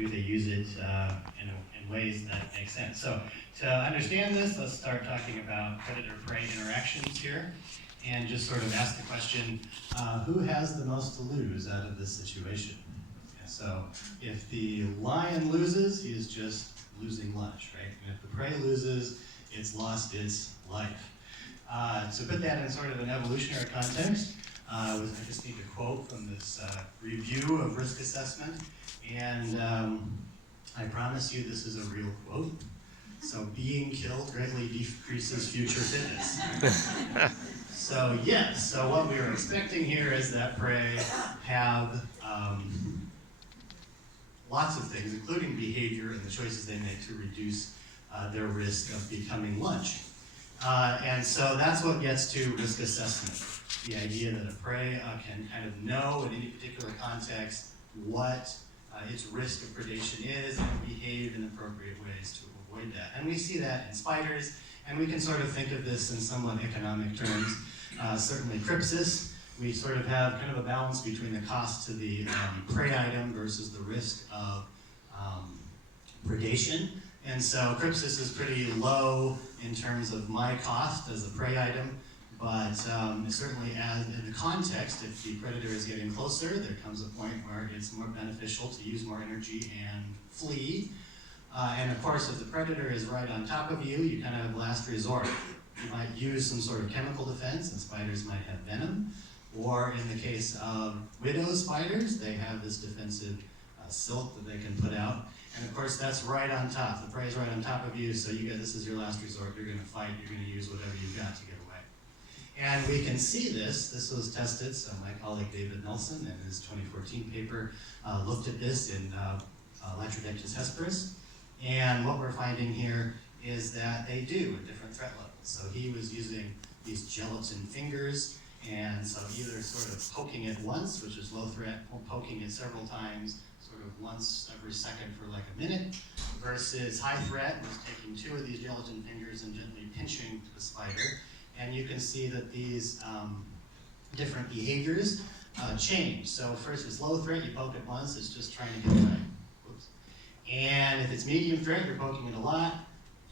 do they use it in ways that make sense? So to understand this, let's start talking about predator-prey interactions here, and just sort of ask the question, who has the most to lose out of this situation? And so if the lion loses, he is just losing lunch, right? And if the prey loses, it's lost its life. To put that in sort of an evolutionary context, I just need a quote from this review of risk assessment, and I promise you this is a real quote. So being killed greatly decreases future fitness. So yes, so what we are expecting here is that prey have lots of things, including behavior and the choices they make to reduce their risk of becoming lunch. And so that's what gets to risk assessment. The idea that a prey can kind of know in any particular context what its risk of predation is and behave in appropriate ways to avoid that. And we see that in spiders, and we can sort of think of this in somewhat economic terms. Certainly crypsis, we sort of have kind of a balance between the cost to the prey item versus the risk of predation. And so crypsis is pretty low in terms of my cost as a prey item, but certainly as in the context, if the predator is getting closer, there comes a point where it's more beneficial to use more energy and flee. And of course, if the predator is right on top of you, you kind of have last resort. You might use some sort of chemical defense, and spiders might have venom. Or in the case of widow spiders, they have this defensive silk that they can put out. And of course, that's right on top. The prey is right on top of you, so this is your last resort. You're going to fight. You're going to use whatever you've got to get away. And we can see this. This was tested. So my colleague David Nelson, in his 2014 paper, looked at this in Latrodectus hesperus. And what we're finding here is that they do at different threat levels. So he was using these gelatin fingers, and so either sort of poking it once, which is low threat, or poking it several times, sort of once every second for like a minute, versus high threat was taking 2 of these gelatin fingers and gently pinching the spider. And you can see that these different behaviors change. So first, it's low threat, you poke it once, it's just trying to get away. Oops. And if it's medium threat, you're poking it a lot.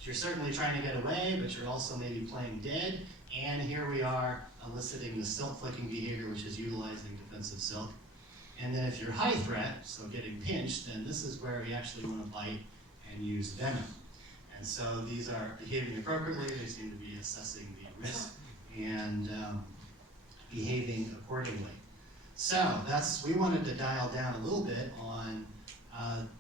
You're certainly trying to get away, but you're also maybe playing dead. And here we are eliciting the silk flicking behavior, which is utilizing defensive silk. And then if you're high threat, so getting pinched, then this is where we actually want to bite and use venom. And so these are behaving appropriately. They seem to be assessing the risk and behaving accordingly. So we wanted to dial down a little bit on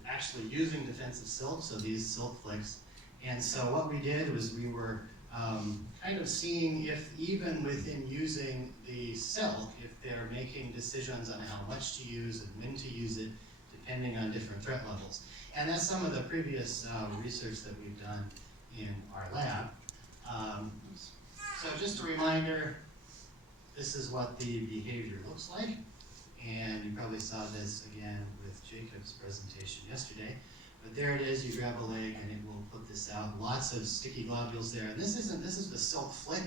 actually using defensive silk, so these silk flicks. And so what we did was we were kind of seeing if even within using the silk, if they're making decisions on how much to use and when to use it, depending on different threat levels. And that's some of the previous research that we've done in our lab. So just a reminder, this is what the behavior looks like. And you probably saw this again with Jacob's presentation yesterday. But there it is, you grab a leg and it will put this out. Lots of sticky globules there. And this is the silk flick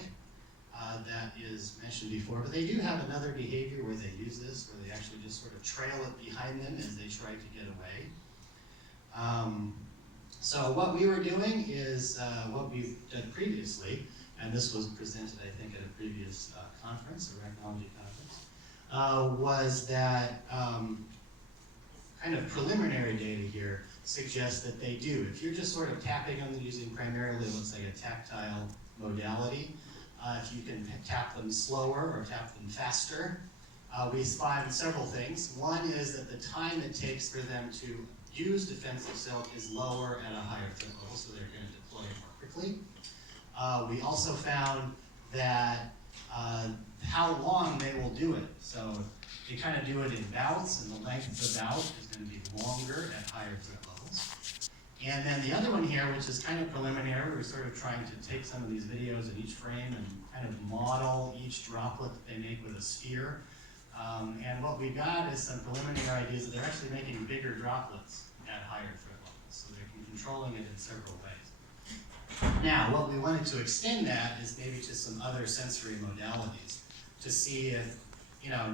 that is mentioned before, but they do have another behavior where they use this, where they actually just sort of trail it behind them as they try to get away. So what we were doing is what we've done previously, and this was presented, I think, at a previous conference, a arachnology conference, was that kind of preliminary data here suggests that they do. If you're just sort of tapping them using primarily, let's say, a tactile modality, if you can tap them slower or tap them faster, we find several things. One is that the time it takes for them to use defensive silk is lower at a higher threat level, so they're going to deploy it more quickly. We also found that how long they will do it. So they kind of do it in bouts, and the length of the bout is going to be longer at higher threat levels. And then the other one here, which is kind of preliminary, we're sort of trying to take some of these videos in each frame and kind of model each droplet that they make with a sphere. And what we got is some preliminary ideas that they're actually making bigger droplets at higher threat levels, so they're controlling it in several ways. Now, what we wanted to extend that is maybe to some other sensory modalities to see if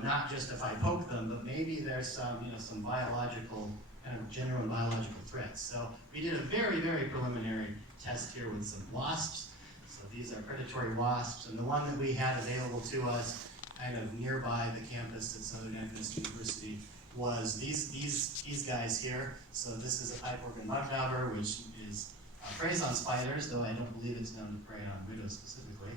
not just if I poke them, but maybe there's some biological, kind of general biological threats. So we did a very, very preliminary test here with some wasps. So these are predatory wasps, and the one that we had available to us kind of nearby the campus at Southern Adventist University was these guys here. So this is a pipe organ mud dauber, which preys on spiders, though I don't believe it's known to prey on widows specifically.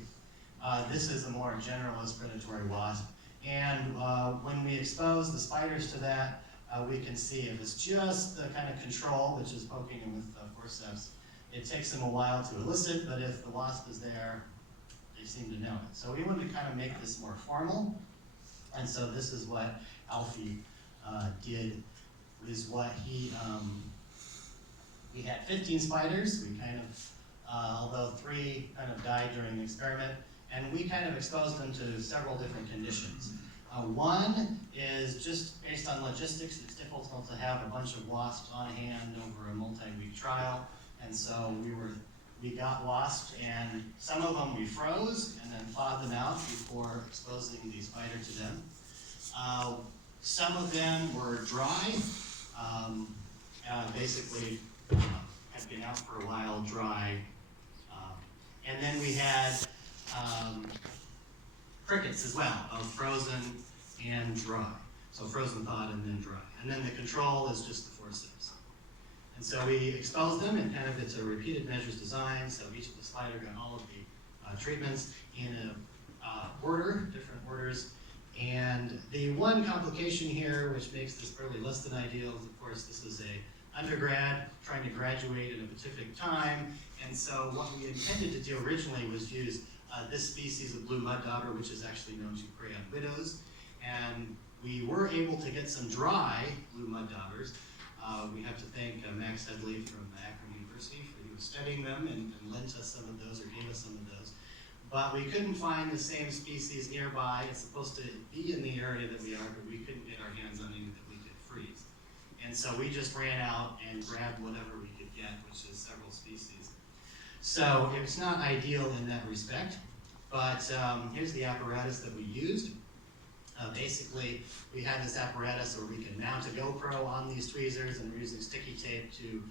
This is a more generalist predatory wasp. And when we expose the spiders to that, we can see if it's just the kind of control, which is poking them with forceps, it takes them a while to elicit, but if the wasp is there, they seem to know it. So we wanted to kind of make this more formal. And so this is what Alfie did, is what we had 15 spiders. We kind of, although 3 kind of died during the experiment, and we kind of exposed them to several different conditions. One is just based on logistics. It's difficult to have a bunch of wasps on hand over a multi-week trial, and so we got wasps, and some of them we froze and then thawed them out before exposing the spider to them. Some of them were dry, basically had been out for a while, dry, and then we had crickets as well, both frozen and dry. So frozen, thawed, and then dry. And then the control is just the forceps. And so we exposed them, and kind of it's a repeated measures design, so each of the spider got all of the treatments in different orders. And the one complication here, which makes this probably less than ideal, is of course this is a undergrad trying to graduate in a specific time, and so what we intended to do originally was use this species of blue mud dauber, which is actually known to prey on widows, and we were able to get some dry blue mud daubers. We have to thank Max Headley from Akron University for he was studying them and lent us some of those, or gave us some of those. But we couldn't find the same species nearby. It's supposed to be in the area that we are, but we couldn't get our hands on any that we could freeze. And so we just ran out and grabbed whatever we could get, which is several species. So it's not ideal in that respect, but here's the apparatus that we used. Basically, we had this apparatus where we could mount a GoPro on these tweezers, and we're using sticky tape to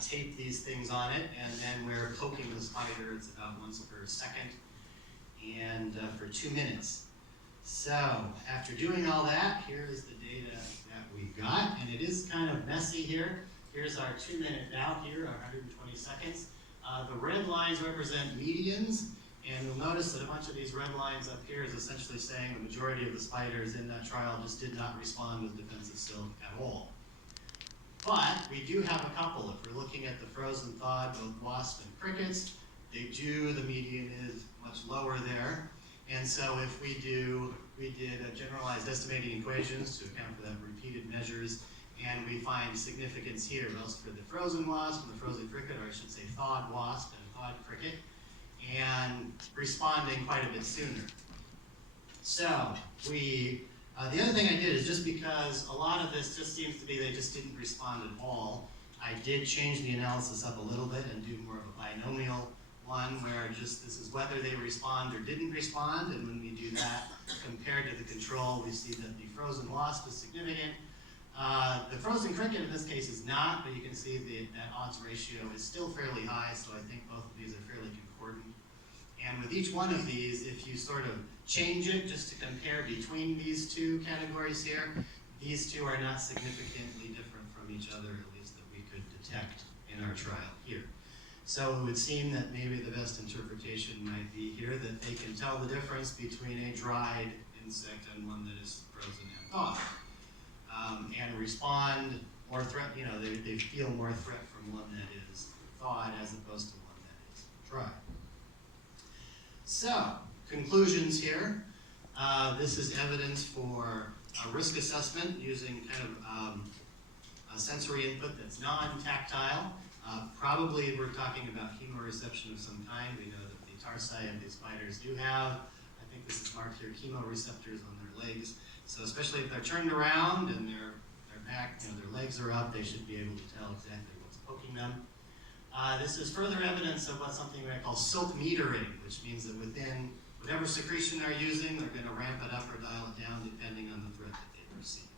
tape these things on it, and then we're poking the spider. It's about once per second, and for 2 minutes. So after doing all that, here is the data that we got, and it is kind of messy here. Here's our 2-minute bout here, 120 seconds. The red lines represent medians, and you'll notice that a bunch of these red lines up here is essentially saying the majority of the spiders in that trial just did not respond with defensive silk at all. But we do have a couple. If we're looking at the frozen thawed, both wasps and crickets, the median is much lower there. And so if we did a generalized estimating equations to account for that repeated measures, and we find significance here, both for the frozen wasp and the frozen cricket, or I should say thawed wasp and thawed cricket, and responding quite a bit sooner. So the other thing I did is, just because a lot of this just seems to be they just didn't respond at all, I did change the analysis up a little bit and do more of a binomial one where just this is whether they respond or didn't respond, and when we do that compared to the control, we see that the frozen wasp is significant. The frozen cricket in this case is not, but you can see that odds ratio is still fairly high, so I think both of these are fairly concordant. And with each one of these, if you sort of change it just to compare between these two categories here, these two are not significantly different from each other, at least that we could detect in our trial here. So it would seem that maybe the best interpretation might be here that they can tell the difference between a dried insect and one that is frozen and thawed. And respond more they feel more threat from one that is thawed as opposed to one that is dry. So, conclusions here. This is evidence for a risk assessment using kind of a sensory input that's non-tactile. Probably we're talking about chemoreception of some kind. We know that the tarsi of these spiders do have, I think this is marked here, chemoreceptors on their legs. So especially if they're turned around and their back, their legs are up, they should be able to tell exactly what's poking them. This is further evidence of something we call silk metering, which means that within whatever secretion they're using, they're going to ramp it up or dial it down depending on the threat that they perceive.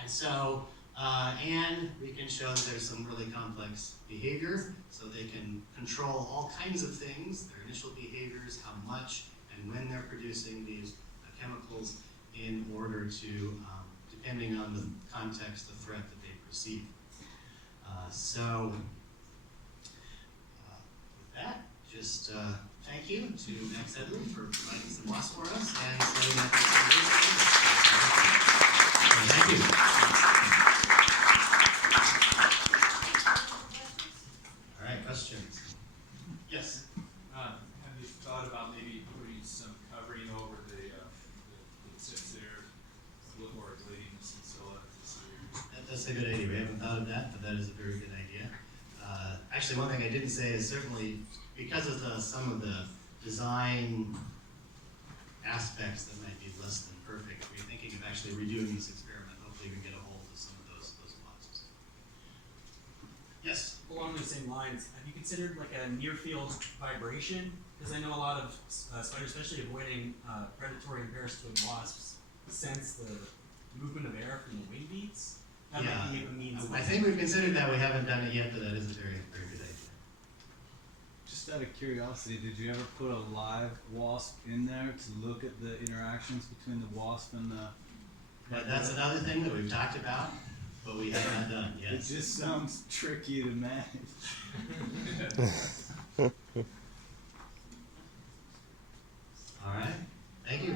And so, and we can show that there's some really complex behavior, so they can control all kinds of things, their initial behaviors, how much and when they're producing these chemicals in order to, depending on the context, the threat that they perceive. With that, just thank you to Max Edlund for providing some WASP for us and setting up this. Thank you. All right, questions? Yes? Have you thought about maybe putting some covering over the tips there, a little more gladiness and so on to see? That's a good idea. We haven't thought of that, but that is a very good idea. Actually, one thing I didn't say is certainly because of some of the design aspects that might be less than perfect, we're thinking of actually redoing this experiment. Hopefully we can get a hold of some of those boxes. Yes? Along those same lines, have you considered like a near field vibration? Because I know a lot of spiders, especially avoiding predatory and parasitoid wasps, sense the movement of air from the wing beats. That might be a means. I think we've considered that. We haven't done it yet, but that is a very, very good idea. Just out of curiosity, did you ever put a live wasp in there to look at the interactions between the wasp and the... But that's another thing that we've talked about, but we have not done yet. It just sounds tricky to manage. All right. Thank you.